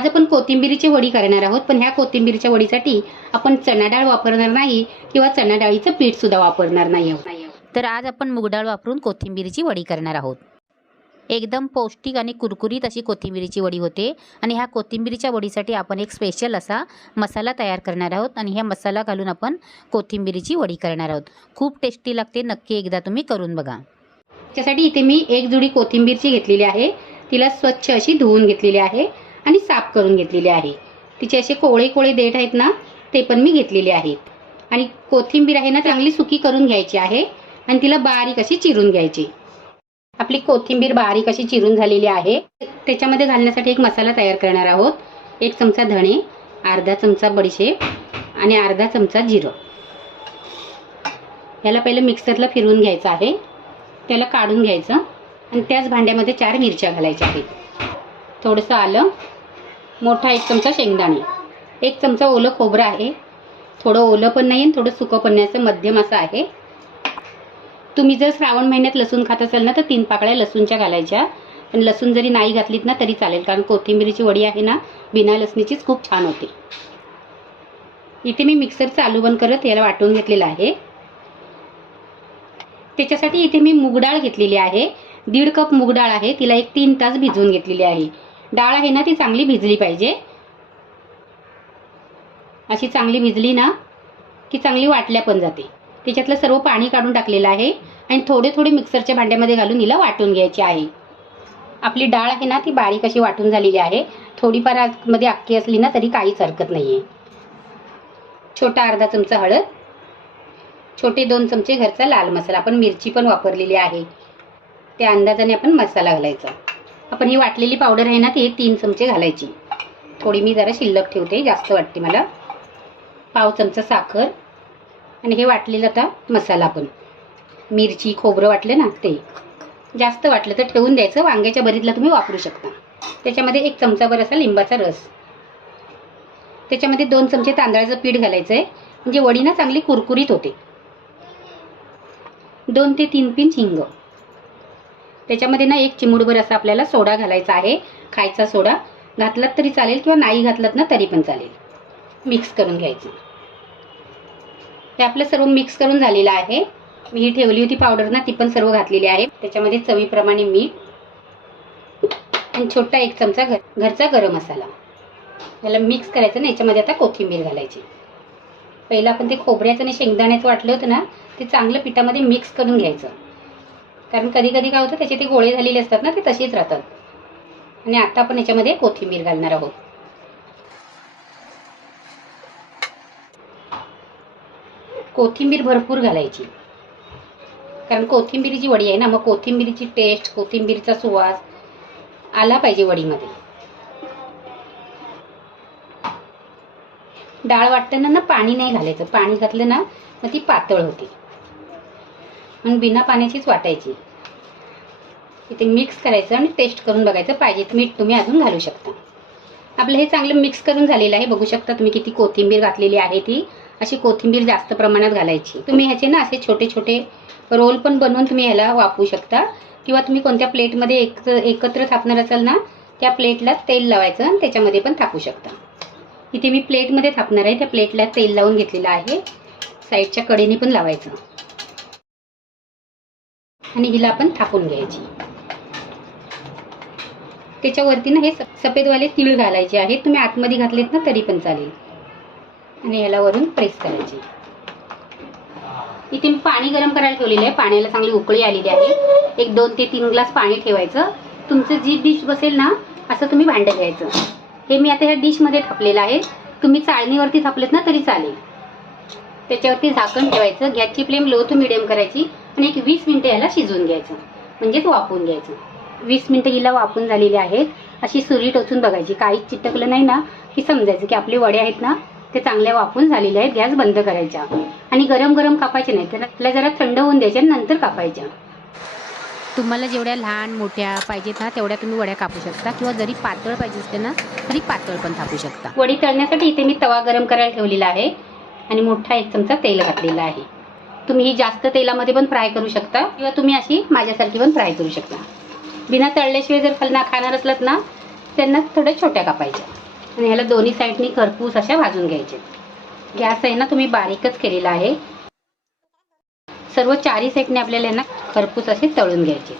आज आपण कोथिंबिरीची वडी करणार आहोत पण ह्या कोथिंबीरीच्या वडीसाठी आपण चणा डाळ वापरणार नाही किंवा चणा डाळीचं पीठ सुद्धा वापरणार नाही आहोत. तर आज आपण मुगडाळ वापरून कोथिंबीरीची वडी करणार आहोत. एकदम पौष्टिक आणि कुरकुरीत अशी कोथिंबीरीची वडी होते आणि ह्या कोथिंबीरीच्या वडीसाठी आपण एक स्पेशल असा मसाला तयार करणार आहोत आणि ह्या मसाला घालून आपण कोथिंबीरीची वडी करणार आहोत. खूप टेस्टी लागते नक्की एकदा तुम्ही करून बघा. त्यासाठी इथे मी एक जुडी कोथिंबीरची घेतलेली आहे. तिला स्वच्छ अशी धुवून घेतलेली आहे. आणि साफ करून घेतलेली आहे. तिचे असे कोळे कोळे देठ आहेत ना ते पण मी घेतलेले आहेत. आणि कोथिंबीर आहे ना चांगली सुकी करून घ्यायची आहे आणि तिला बारीक अशी चिरून घ्यायची. आपली कोथिंबीर बारीक अशी चिरून झालेली आहे. त्याच्यामध्ये घालण्यासाठी एक मसाला तयार करणार आहोत. एक चमचा धणे अर्धा चमचा बडीशेप आणि अर्धा चमचा जिरं. याला पहिलं मिक्सरला फिरवून घ्यायचं आहे. त्याला काढून घ्यायचं. आणि त्याच भांड्यामध्ये चार मिरच्या घालायच्या आहेत. थोडंसं आलं. मोठा एक चमचा शेंगदाणे. एक चमचा ओलं खोबरं आहे. थोडं ओलं पण नाही आणि थोडं सुकं पण नाही असं मध्यम असं आहे. तुम्ही जर श्रावण महिन्यात लसूण खात असाल ना तर तीन पाकळ्या लसूणच्या घालायच्या. पण लसूण जरी नाही घातलीत ना तरी चालेल कारण कोथिंबिरीची वडी आहे ना बिना लसणीचीच खूप छान होते. इथे मी मिक्सर चालू बंद करत याला वाटून घेतलेलं आहे. त्याच्यासाठी इथे मी मूगडाळ घेतलेली आहे. दीड कप मूगडाळ आहे तिला एक तीन तास भिजवून घेतलेली आहे. डाळ आहे ना ती चांगली भिजली पाहिजे. अशी चांगली भिजली ना की चांगली वाटल्या पण जाते. त्याच्यातलं सर्व पाणी काढून टाकलेलं आहे आणि थोडे थोडे मिक्सरच्या भांड्यामध्ये घालून हिला वाटून घ्यायची आहे. आपली डाळ आहे ना ती बारीक अशी वाटून झालेली आहे. थोडीफार आतमध्ये अक्की असली ना तरी काहीच हरकत नाही आहे छोटा अर्धा चमचा हळद छोटे दोन चमचे घरचा लाल मसाला. आपण मिरची पण वापरलेली आहे. त्या अंदाजाने आपण मसाला घालायचा. आपण ही वाटलेली पावडर आहे ना ती तीन चमचे घालायची. थोडी मी जरा शिल्लक ठेवते जास्त वाटते मला. पाव चमचा साखर. आणि हे वाटलेलं आता मसाला आपण मिरची खोबरं वाटलं ना ते. जास्त वाटलं तर ठेवून द्यायचं. वांग्याच्या भरीतला तुम्ही वापरू शकता. त्याच्यामध्ये एक चमचाभर असा लिंबाचा रस. त्याच्यामध्ये दोन चमचे तांदळाचं पीठ घालायचं आहे म्हणजे वडी ना चांगली कुरकुरीत होते. दोन ते तीन पिंच हिंग. त्याच्यामध्ये ना एक चिमूटभर असा आपल्याला सोडा घालायचा आहे खायचा सोडा. घातलात तरी चालेल किंवा नाही घातलात ना तरी पण चालेल. मिक्स करून घ्यायचं. हे आपलं सर्व मिक्स करून झालेलं आहे. मी ही ठेवली होती पावडर ना ती पण सर्व घातलेली आहे. त्याच्यामध्ये चवीप्रमाणे मीठ आणि छोटा एक चमचा घर घरचा गरम मसाला. याला मिक्स करायचं ना याच्यामध्ये आता कोथिंबीर घालायची. पहिलं आपण ते खोबऱ्याचं आणि शेंगदाण्याचं वाटलं होतं ना ते चांगलं पिठामध्ये मिक्स करून घ्यायचं. कारण कधी कधी काय होतं त्याचे ते गोळे झालेले असतात ना ते तसेच राहतात. आणि आता आपण याच्यामध्ये कोथिंबीर घालणार आहोत. कोथिंबीर भरपूर घालायची. कारण कोथिंबीरीची वडी आहे ना मग कोथिंबीरीची टेस्ट कोथिंबीरचा सुवास आला पाहिजे वडीमध्ये. डाळ वाटताना ना पाणी नाही घालायचं. पाणी घातलं ना मग ती पातळ होती. मग बिना पाण्याचीच वाटायची. इथे मिक्स करायचं आणि टेस्ट करून बघायचं. पाहिजे तर मीठ तुम्ही अजून घालू शकता. आपलं हे चांगलं मिक्स करून झालेलं आहे. बघू शकता तुम्ही किती कोथिंबीर घातलेली आहे ती. अशी कोथिंबीर जास्त प्रमाणात घालायची. तुम्ही ह्याचे ना असे छोटे छोटे रोल पण बनवून तुम्ही ह्याला वापरू शकता. किंवा तुम्ही कोणत्या प्लेटमध्ये एक एकत्र थापणार असाल ना त्या प्लेटला तेल लावायचं आणि त्याच्यामध्ये पण थापू शकता. इथे मी प्लेटमध्ये थापणार आहे. त्या प्लेटला तेल लावून घेतलेलं आहे. साईडच्या कडेने पण लावायचं. आणि हिला आपण थापून घ्यायची. त्याच्यावरती ना हे स- सफेदवाले तीळ घालायचे आहेत. तुम्ही आतमध्ये घातलेत ना तरी पण चालेल. आणि ह्याला वरून प्रेस करायची. इथे मी पाणी गरम करायला ठेवलेलं आहे. पाण्याला चांगली उकळी आलेली आहे. एक दोन ते तीन ग्लास पाणी ठेवायचं. तुमचं जी डिश बसेल ना असं तुम्ही भांडं घ्यायचं. हे मी आता ह्या डिशमध्ये थापलेलं आहे. तुम्ही चाळणीवरती थापलेत ना तरी चालेल. त्याच्यावरती झाकण ठेवायचं. गॅसची फ्लेम लो टू मिडियम करायची. आणि एक वीस मिनिटं याला शिजवून घ्यायचं. म्हणजेच वापून घ्यायचं. वीस मिनटं हिला वापून झालेली आहेत. अशी सुरी टोचून बघायची. काहीच चिटकलं नाही ना की समजायचं की आपले वडे आहेत ना ते चांगल्या वाफून झालेले आहेत. गॅस बंद करायचा आणि गरम गरम कापायचे नाही. तर त्याला जरा थंड होऊन द्यायचे नंतर कापायच्या. तुम्हाला जेवढ्या लहान मोठ्या पाहिजेत ना तेवढ्या तुम्ही वड्या कापू शकता. किंवा जरी पातळ पाहिजे असते ना तरी पातळ पण थापू शकता. वडी तळण्यासाठी इथे मी तवा गरम करायला ठेवलेला आहे. आणि मोठा एक चमचा तेल घातलेला आहे. तुम्ही ही जास्त तेलामध्ये पण फ्राय करू शकता किंवा तुम्ही अशी माझ्यासारखी पण फ्राय करू शकता. बिना तळल्याशिवाय जर फलना खाणार असलात ना त्यांना थोड्या छोट्या कापायच्या. आणि ह्याला दोन्ही साईडनी खरपूस अशा भाजून घ्यायचे. गॅस आहे ना तुम्ही बारीकच केलेला आहे. सर्व चारही साईडने आपल्याला ना खरपूस असे तळून घ्यायचे.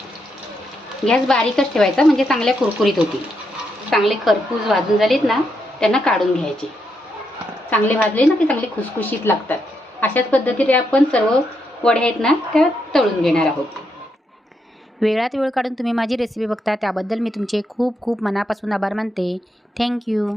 गॅस बारीकच ठेवायचा म्हणजे चांगल्या कुरकुरीत होतील. चांगले खरपूस भाजून झालेत ना त्यांना काढून घ्यायचे. चांगले भाजले ना की चांगले खुसखुशीत लागतात. अशाच पद्धतीने आपण सर्व वड्या आहेत ना त्या तळून घेणार आहोत. वेळात वेळ काढून तुम्ही माझी रेसिपी बघता त्याबद्दल मी तुमचे खूप खूप मनापासून आभार मानते. थँक्यू